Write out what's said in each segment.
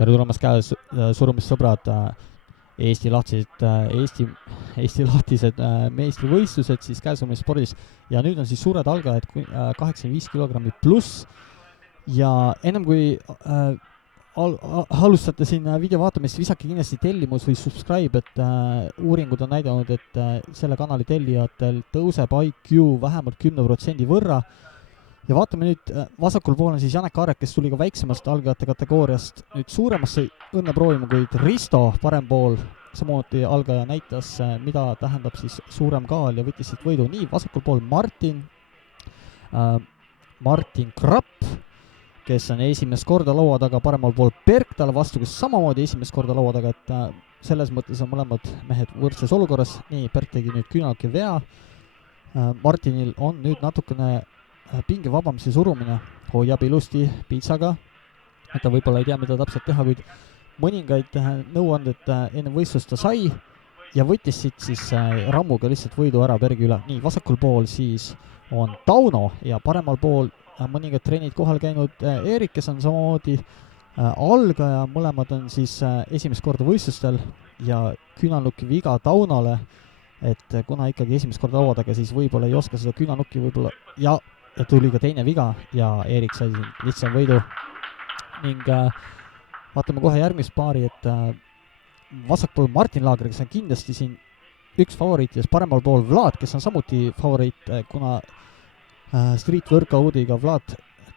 tere tulemast käes surumissõbrad, Eesti lahtised meistrivõistlused siis käesurumisspordis ja nüüd on siis suured algajad 85 kilogrammi pluss ja ennem kui alustate siin video vaatamist, visake kindlasti tellimus või subscribe, et uuringud on näidanud, et selle kanali tellijatel tõuseb IQ vähemalt 10% võrra. Ja vaatame nüüd, vasakul pool on siis Janek Aarek, kes tuli ka väiksemast algajate kategooriast nüüd suuremasse õnne proovima, kuid Risto parem pool, samuti algaja näitas, mida tähendab siis suurem kaal ja võttis siit võidu. Nii, vasakul pool Martin Krapp, kes on esimest korda laua taga, paremal pool Berk talle vastu, kes samamoodi esimest korda laua taga, et selles mõttes on mõlemad mehed võrdses olukorras. Nii, Berk tegi nüüd küünalki vea. Martinil on nüüd natukene pinge vabamise surumine, hoiab ilusti piitsaga, et ta võib-olla ei tea, mida täpselt teha, kuid mõningaid nõuanded enne võistlust ta sai ja võttis siit siis rammuga lihtsalt võidu ära Bergi üle. Nii, vasakul pool siis on Tauno ja paremal pool mõningad trennid kohal käinud Eerik, kes on samamoodi algaja, mõlemad on siis esimest korda võistlustel ja küünalnuki viga Taunole, et kuna ikkagi esimest korda laua taga, siis võib-olla ei oska seda küünalnukki võib-olla ja tuli ka teine viga ja Eerik sai siin lihtsam võidu ning vaatame kohe järgmist paari, et vasakpool Martin Laager, kes on kindlasti siin üks favoriit ja paremal pool Vlad, kes on samuti favoriit, kuna street workoutiga Vlad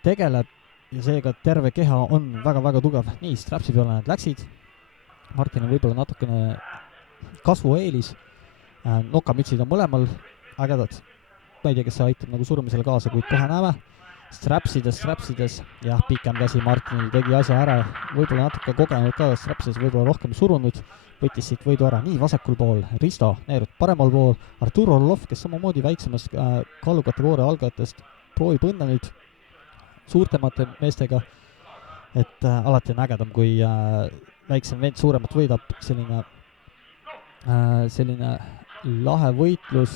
tegeleb ja seega terve keha on väga-väga tugev. Nii, strapsi peale nad läksid, Martin on võib-olla natukene kasvueelis, nokamütsid on mõlemal ägedad. Ma ei tea, kes see aitab nagu surumisele kaasa, kuid kohe näeme. Strapsides, jah, pikem käsi Martinil tegi asja ära, võib-olla natuke kogenud ka strapsides, võib-olla rohkem surunud, võttis siit võidu ära. Nii, vasakul pool Risto Neerut, paremal pool Arturo Orlov, kes samamoodi väiksemast kaalukategooria algajatest proovib õnne nüüd suurtemate meestega, et alati on ägedam, kui väiksem vend suuremat võidab, selline lahe võitlus.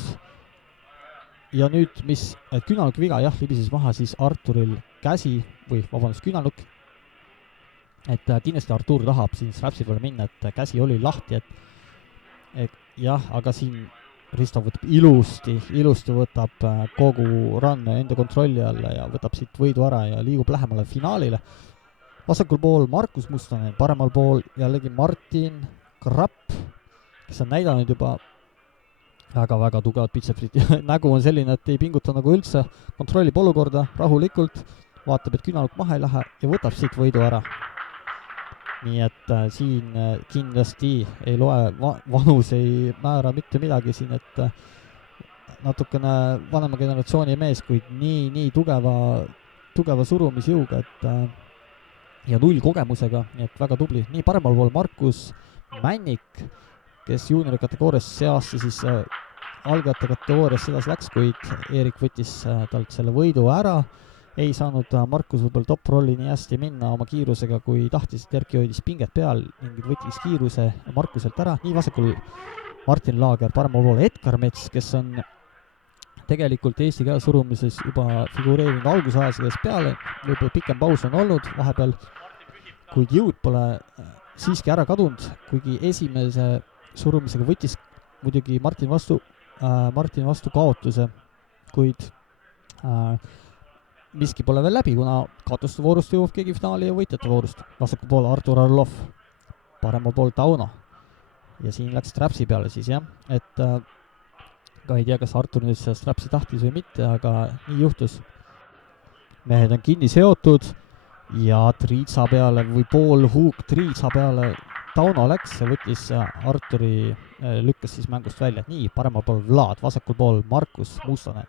Ja nüüd, mis küünalnuk viga, jah, libises maha siis Arturil käsi, küünalnuk, et kindlasti Artur tahab siin strapsi peale minna, et käsi oli lahti, et jah, aga siin Risto võtab ilusti võtab kogu ranne enda kontrolli alla ja võtab siit võidu ära ja liigub lähemale finaalile. Vasakul pool Markus Mustonen, paremal pool jällegi Martin Krapp, kes on näidanud juba väga-väga tugevad bitsepsid. Nägu on selline, et ei pinguta nagu üldse, kontrollib olukorda rahulikult, vaatab, et küünalnuk maha ei lähe ja võtab siit võidu ära. Nii et siin kindlasti ei loe, vanus ei määra mitte midagi siin, et natukene vanema generatsiooni mees, kuid nii tugeva surumisjõuga, et ja null kogemusega, nii et väga tubli. Nii, paremal pool Markus Männik, kes juuniori kategoorias seasti siis algajate kategoorias sedasi läks, kuid Eerik võttis talt selle võidu ära. Ei saanud Markus võib-olla top-rolli nii hästi minna oma kiirusega, kui tahtis, et Erki hoidis pinget peal ning võttis kiiruse Markuselt ära. Nii, vasakul Martin Laager, paremal pool Edgar Mets, kes on tegelikult Eesti käesurumises juba figureerinud algusajas käes peale, võib-olla pikem paus on olnud vahepeal, kuid jõud pole siiski ära kadunud, kuigi esimese surumisega võttis muidugi Martin vastu kaotuse, kuid miski pole veel läbi, kuna kaotuste voorust jõuab keegi finaali ja võitjate voorust. Vasakul pool Artur Orlov, paremal pool Tauno ja siin läks strapsi peale siis, jah, et ka ei tea, kas Artur nüüd seda strapsi tahtis või mitte, aga nii juhtus. Mehed on kinni seotud ja triitsa peale või pool huuk triitsa peale Tauno läks ja võttis Arturi, lükkas siis mängust välja. Nii, paremal pool Vlad, vasakul pool Markus Mustonen.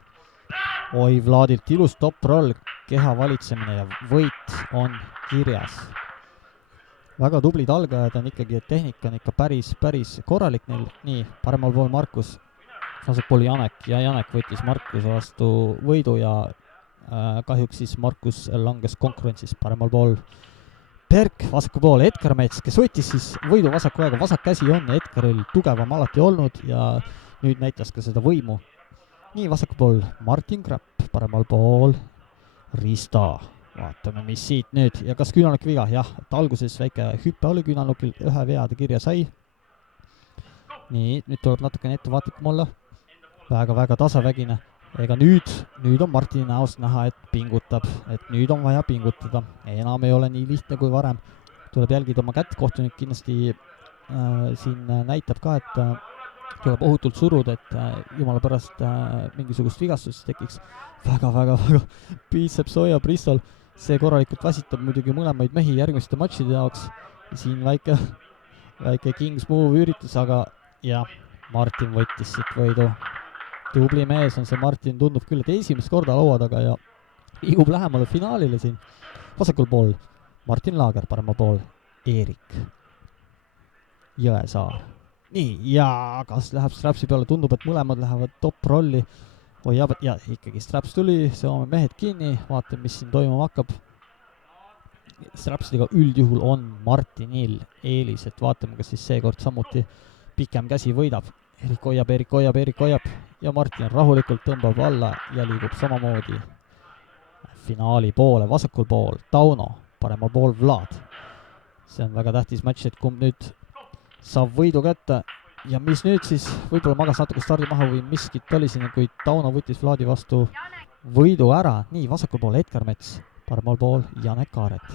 Oi, Vladilt ilus top-roll, keha valitsemine ja võit on kirjas. Väga tublid algajad on ikkagi, et tehnika on ikka päris korralik neil. Nii, paremal pool Markus, vasakul pool Janek ja Janek võttis Markuse vastu võidu ja kahjuks siis Markus langes konkurentsis. Paremal pool Berk, vasakul pool Edgar Mets, kes võttis siis võidu vasaku aega. Vasak käsi on Edgaril tugevam alati olnud ja nüüd näitas ka seda võimu. Nii, vasakul pool Martin Krapp, paremal pool Risto vaatame, mis siit nüüd ja kas küünalnuk viga, jah, et alguses väike hüppe oli küünalnukil, ühe veade kirja sai. Nii, nüüd tuleb natukene ettevaatlikum olla, väga tasavägine, ega nüüd on Martini näost näha, et pingutab, et nüüd on vaja pingutada, enam ei ole nii lihtne kui varem, tuleb jälgida oma kätt, kohtunik kindlasti siin näitab ka, et tuleb ohutult suruda, et jumala pärast mingisugust vigastust tekiks, väga biceps hoiab Ristol, see korralikult väsitab muidugi mõlemaid mehi järgmiste matšide jaoks, siin väike Kings Move üritus, aga jah, Martin võttis siit võidu. Tubli mees on see Martin, tundub küll, et esimest korda laua taga ja liigub lähemale finaalile siin. Vasakul pool Martin Laager, paremal pool Eerik Jõesaar. Nii, ja kas läheb Strapsi peale, tundub, et mõlemad lähevad top rolli. Hoiab, ja ikkagi Straps tuli, seome mehed kinni, vaatame, mis siin toimuma hakkab. Strapsidega üldjuhul on Martinil eelis, et vaatame, kas siis seekord samuti pikem käsi võidab. Erik hoiab ja Martin rahulikult tõmbab alla ja liigub samamoodi finaali poole, vasakul pool Tauno, paremal pool Vlad. See on väga tähtis matš, et kumb nüüd saab võidu kätte ja mis nüüd siis, võib-olla magas natuke stardi maha või miskit oli siin, kui Tauno võttis Vladi vastu võidu ära. Nii, vasakul pool Edgar Mets, paremal pool Janek Kaaret.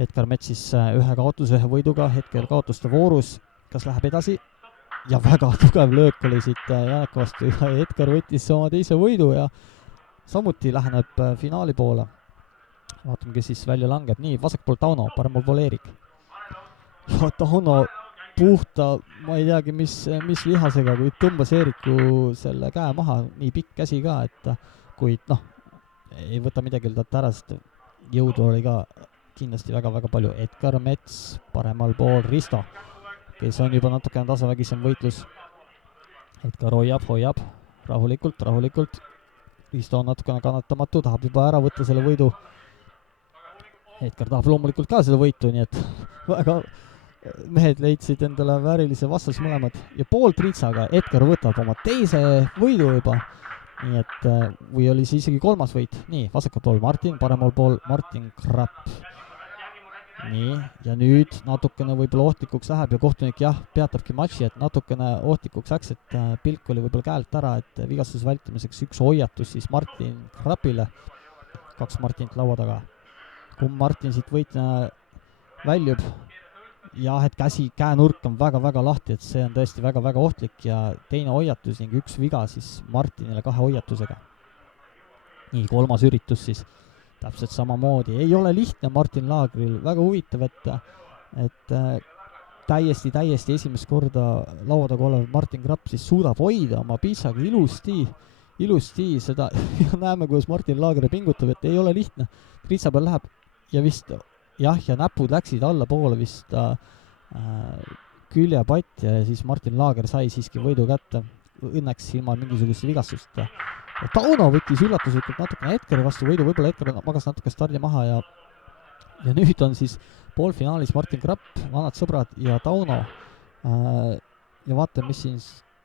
Edgar Mets siis ühe kaotuse, ühe võiduga, hetkel kaotuste voorus, kas läheb edasi? Ja väga tugev löök oli siit Janek vastu ja Edgar võttis oma teise võidu ja samuti läheneb finaali poole. Vaatame, kes siis välja langeb. Nii, vasak pool Tauno, paremal pool Eerik. Ja Tauno puhta, ma ei teagi, mis lihasega, kui tõmbas Eeriku selle käe maha, nii pikk käsi ka, et kuid ei võta midagi talt ära, sest jõudu oli ka kindlasti väga palju. Edgar Mets, paremal pool Risto, kes on juba natukene tasavägisem võitlus. Edgar hoiab rahulikult. Risto on natukene kannatamatu, tahab juba ära võtta selle võidu. Edgar tahab loomulikult ka seda võitu, nii et väga mehed leidsid endale väärilise vastas mõlemad ja pool Tritsaga Edgar võtab oma teise võidu juba, nii et või oli see isegi kolmas võit. Nii, vasakul pool Martin, paremal pool Martin Krapp. Nii, ja nüüd natukene võib-olla ohtlikuks läheb ja kohtunik peatabki matši, et natukene ohtlikuks läks, et pilk oli võib-olla käelt ära, et vigastuse vältimiseks üks hoiatus siis Martin Krappile, 2 Martinit laua taga. Kumb Martin siit võitna väljub? Jah, et käenurk on väga lahti, et see on tõesti väga ohtlik ja teine hoiatus ning üks viga siis Martinile 2 hoiatusega. Nii, kolmas üritus siis täpselt samamoodi. Ei ole lihtne Martin Laagril, väga huvitav, et täiesti esimest korda laua taga olev Martin Krapp siis suudab hoida oma piitsaga ilusti seda ja näeme, kuidas Martin Laager pingutab, et ei ole lihtne. Kritsa peal läheb ja vist ja näpud läksid allapoole vist küljepatt ja siis Martin Laager sai siiski võidu kätte, õnneks ilma mingisugust vigastust. Tauno võttis üllatuslikult natukene Edgari vastu võidu, võib-olla Edgar magas natuke stardi maha ja nüüd on siis poolfinaalis Martin Krapp, vanad sõbrad ja Tauno. Ja vaatame, mis siin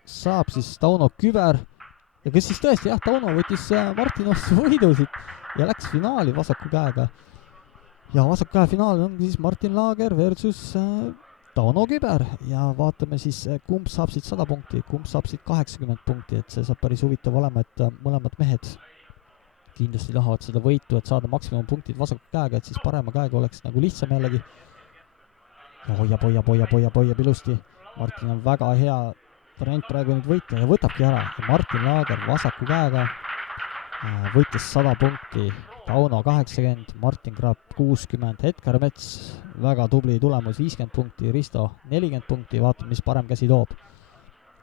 saab siis Tauno Küber ja kes siis tõesti, Tauno võttis Martin vastu võidu siit ja läks finaali vasaku käega. Ja vasaku käe finaal ongi siis Martin Laager versus Tauno Küber ja vaatame siis, kumb saab siit 100 punkti, kumb saab siit 80 punkti, et see saab päris huvitav olema, et mõlemad mehed kindlasti tahavad seda võitu, et saada maksimumpunktid vasaku käega, et siis parema käega oleks nagu lihtsam jällegi. Ja hoiab ilusti. Martin on väga hea variant praegu nüüd võita ja võtabki ära. Ja Martin Laager vasaku käega võitis 100 punkti. Tauno 80, Martin Krapp 60, Edgar Mets, väga tubli tulemus, 50 punkti, Risto 40 punkti, vaatame, mis parem käsi toob.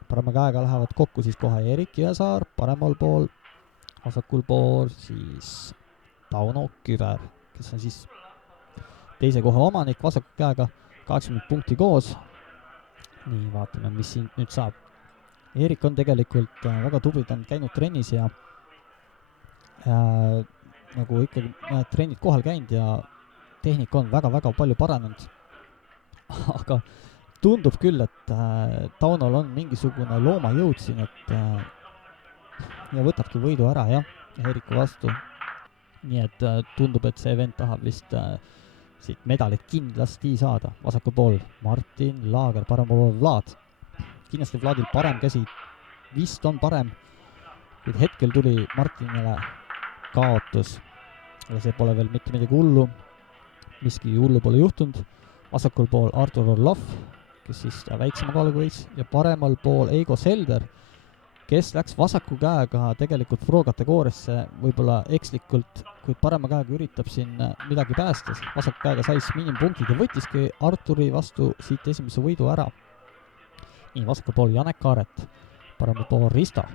Parema käega lähevad kokku siis kohe Erik Jõesaar, paremal pool, vasakul pool siis Tauno Küber, kes on siis teise koha omanik, vasaku käega 80 punkti koos. Nii, vaatame, mis siin nüüd saab. Erik on tegelikult väga tubli, ta on käinud trennis ja nagu ikkagi need trennid kohal käinud ja tehnika on väga palju paranenud. Aga tundub küll, et Taunol on mingisugune loomajõud siin, et ja võtabki võidu ära, Eeriku vastu. nii et tundub, et see vend tahab vist siit medalit kindlasti saada. Vasakul pool Martin Laager, paremal pool Vlad. Kindlasti Vladil parem käsi vist on parem, kuid hetkel tuli Martinile kaotus ja see pole veel mitte midagi hullu, miski hullu pole juhtunud. Vasakul pool Artur Orlov, kes siis väiksema kaaluga võis, ja paremal pool Eigo Selder, kes läks vasaku käega tegelikult pro-kategooriasse võib-olla ekslikult, kuid parema käega üritab siin midagi päästa. Vasaku käega sais miinimumpunktid ja võttiski Arturi vastu siit esimese võidu ära. Nii, vasakul pool Janek Kaaret, paremal pool Risto,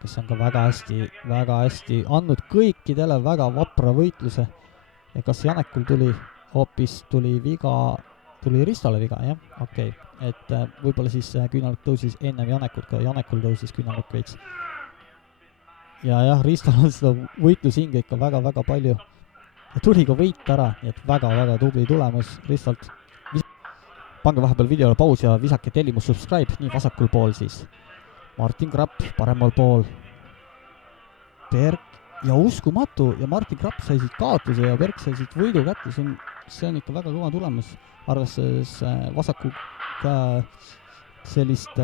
kes on ka väga hästi andnud kõikidele väga vapra võitluse. Ja kas Janekul tuli Ristole viga, jah? Okei. Et võib-olla siis küünalik tõusis ennem Janekut, ka Janekul tõusis küünalik veits. Ja jah, Ristol on seda võitlushinge ikka väga-väga palju. Ja tuli ka võit ära, nii et väga-väga tubli tulemus Ristolt. Pange vahepeal videole paus ja visake tellimus subscribe, nii vasakul pool siis Martin Krapp, paremal pool Berk ja uskumatu ja Martin Krapp sai siit kaotuse ja Berk sai siit võidu kätte, see on ikka väga kõva tulemus, arvestades vasaku ka sellist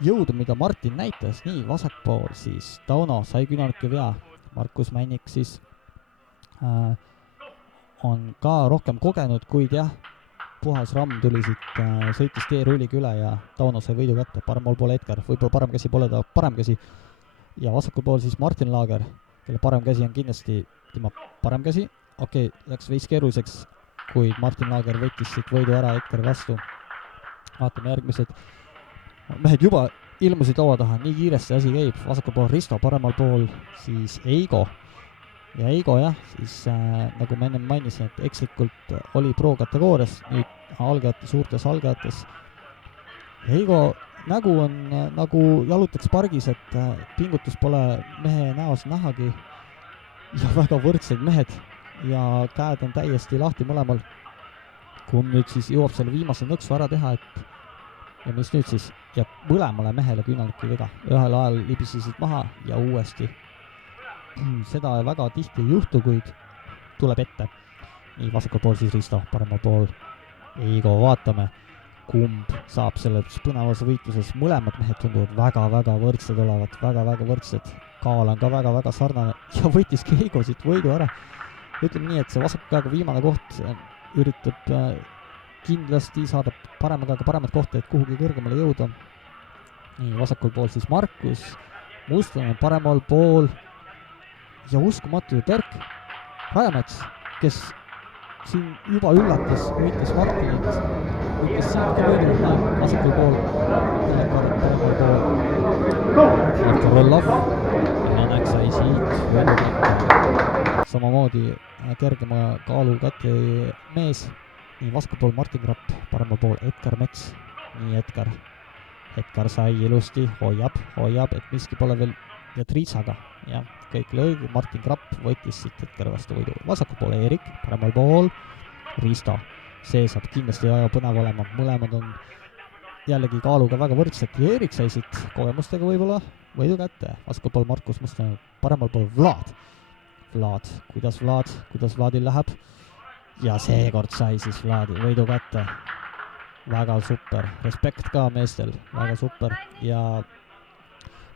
jõudu, mida Martin näitas. Nii, vasakpool siis Tauno sai küünalike vea, Markus Männik siis on ka rohkem kogenud, kuid jah, puhas ramm tuli siit, sõitis teerulliga üle ja Tauno sai võidu kätte. Paremal pool Edgar, võib-olla parem käsi pole ta parem käsi. Ja vasakul pool siis Martin Laager, kelle parem käsi on kindlasti tema parem käsi. Okei, läks veits keeruliseks, kuid Martin Laager võttis siit võidu ära Edgari vastu. Vaatame järgmised. Mehed juba ilmusid laua taha, nii kiiresti asi käib. Vasakul pool Risto, paremal pool siis Eigo. Ja Eigo jah, siis nagu ma ennem mainisin, et ekslikult oli pro-kategoorias, nüüd suurtes algajates. Eigo nägu on nagu jalutaks pargis, et pingutus pole mehe näos nähagi ja väga võrdsed mehed ja käed on täiesti lahti mõlemal. Kumb nüüd siis jõuab selle viimase nõksu ära teha, et ja mis nüüd siis jääb mõlemale mehele küünalike viga. Ühel ajal libisesid maha ja uuesti. Seda väga tihti ei juhtu, kuid tuleb ette. Nii, vasakul pool siis Risto, paremal pool Eigo. Vaatame, kumb saab selles põnevas võitluses. Mõlemad mehed tunduvad väga-väga võrdsed olevat, väga-väga võrdsed. Kaal on ka väga-väga sarnane ja võttiski Eigo siit võidu ära. Ütleme nii, et see vasaku käega viimane koht üritab kindlasti saada parema käega paremat kohta, et kuhugi kõrgemale jõuda. Nii, vasakul pool siis Markus Mustlane, paremal pool ja uskumatu Berk Rajamets, kes siin juba üllatas, võitis Martinit, võitis siin ka võidu, vasakul pool paremal pool Artur Orlov ja Janek sai siit võidu kätte. Samamoodi kergema kaalu kätte mees. Nii, vasakul pool Martin Krapp, paremal pool Edgar Mets. Nii, Edgar sai ilusti, hoiab, et miski pole veel ja Triitsaga, jah, kõik lõi, Martin Krapp võttis siit Edgari vastu võidu. Vasakul pool Eerik, paremal pool Risto. See saab kindlasti väga põnev olema, mõlemad on jällegi kaaluga väga võrdsed ja Eerik sai siit kogemustega võib-olla võidu kätte. Vasakul pool Markus Mustlane, paremal pool Vlad, kuidas Vladil läheb ja seekord sai siis Vladi võidu kätte. Väga super, respekt ka meestel, väga super ja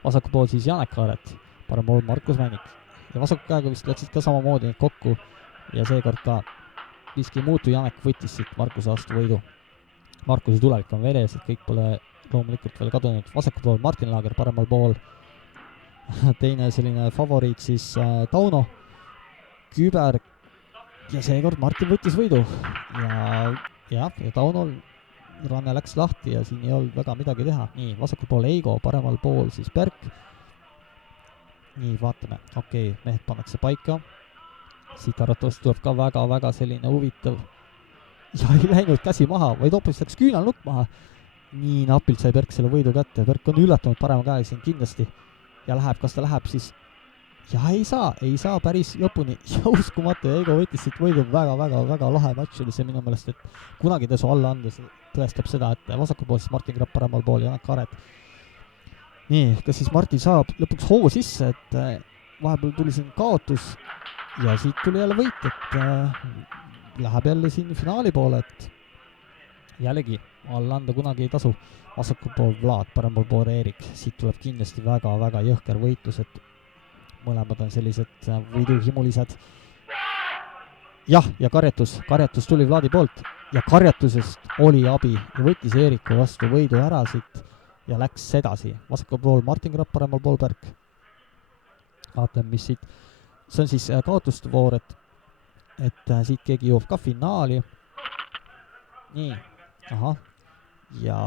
vasakul pool siis Janek Kaaret, paremal pool Markus Männik ja vasaku käega vist läksid ka samamoodi kokku ja seekord ka miski muutu, Janek võttis siit Markuse vastu võidu. Markuse tulevik on veel ees, et kõik pole loomulikult veel kadunud. Vasakul pool Martin Laager, paremal pool teine selline favoriit siis Tauno Küber ja seekord Martin võttis võidu ja Taunol ranne läks lahti ja siin ei olnud väga midagi teha. Nii, vasakul pool Eigo, paremal pool siis Berk. Nii, vaatame. Okei, mehed pannakse paika. Siit arvatavasti tuleb ka väga-väga selline huvitav. Ja ei läinud käsi maha, vaid hoopis läks küünalnukk maha. Nii napilt sai Berk selle võidu kätte. Berk on üllatunud parema käega siin kindlasti. Ja kas ta läheb siis? Ja ei saa päris lõpuni. Ja uskumatu, Eigo võttis siit võidu väga-väga-väga lahe matš oli see minu meelest, et kunagi tasu alla anda tõestab seda, et vasakul pool siis Martin Krapp, paremal pool Janek Kaaret. Nii, kas siis Martin saab lõpuks hoo sisse, et vahepeal tuli siin kaotus ja siit tuli jälle võit, et läheb jälle siin finaali poole, et jällegi alla anda kunagi ei tasu. Vasakul pool Vlad, paremal pool Erik, siit tuleb kindlasti väga-väga jõhker võitlus, et mõlemad on sellised võiduhimulised. Jah, ja karjatus tuli Vladi poolt ja karjatusest oli abi ja võttis Eeriku vastu võidu ära siit ja läks edasi. Vasakul pool Martin Krapp, paremal pool Berk. Vaatame, mis siit, see on siis kaotuste voor, et siit keegi jõuab ka finaali. Nii, ahah, ja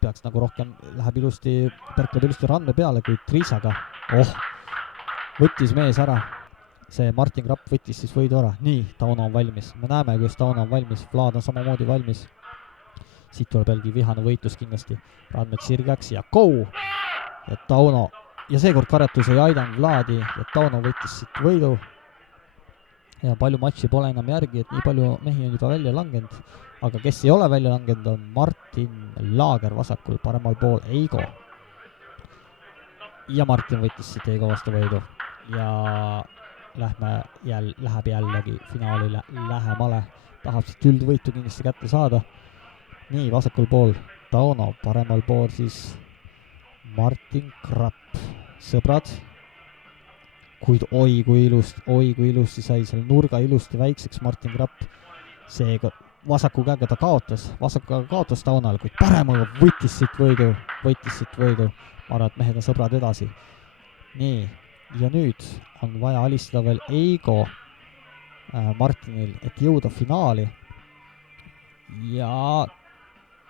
peaks nagu rohkem, läheb ilusti, Berk läheb ilusti randme peale, kui Triisaga, võttis mees ära. See Martin Krapp võttis siis võidu ära. Nii, Tauno on valmis. Me näeme, kuidas Tauno on valmis. Vlad on samamoodi valmis. Siit tuleb jälgi vihane võitlus kindlasti. Randmed sirgeks ja go! Ja Tauno. Ja seekord karjatus ei aidanud Vladi ja Tauno võttis siit võidu. Ja palju matši pole enam järgi, et nii palju mehi on juba välja langenud. Aga kes ei ole välja langenud on Martin Laager vasakul, paremal pool Eigo. Ja Martin võttis siit Eigo vastu võidu. Ja läheb jällegi finaalile lähemale. Tahab siit üldvõitu kindlasti kätte saada. Nii, vasakul pool Tauno, paremal pool siis Martin Krapp. Sõbrad, kuid oi kui ilusti sai seal nurga ilusti väikseks Martin Krapp. Seega vasaku käega ta kaotas Taunale, kuid paremaga võttis siit võidu. Ma arvan, et mehed on sõbrad edasi. Nii, ja nüüd on vaja alistada veel Eigo Martinil, et jõuda finaali. Ja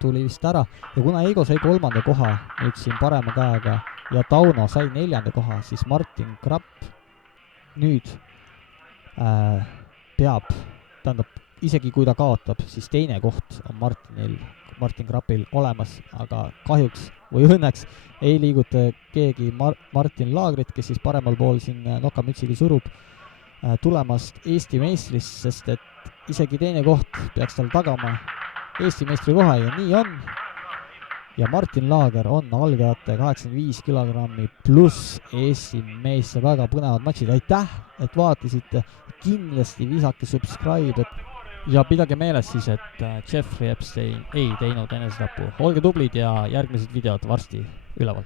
tuli vist ära. Ja kuna Eigo sai 3. koha nüüd siin parema käega ja Tauno sai 4. koha, siis Martin Krapp nüüd peab, tähendab, isegi kui ta kaotab, siis teine koht on Martin Krappil olemas, aga kahjuks või õnneks ei liiguta keegi Martin Laagrit, kes siis paremal pool siin nokamütsiga surub tulemast Eesti meistrist, sest et isegi teine koht peaks tal tagama Eesti meistri koha ja nii on. Ja Martin Laager on algajate 85 kilogrammi pluss Eesti meister, väga põnevad matšid. Aitäh, et vaatasite, kindlasti visake subscribe ja pidage meeles siis, et Jeffrey Epstein ei teinud enesetapu. Olge tublid ja järgmised videod varsti üleval.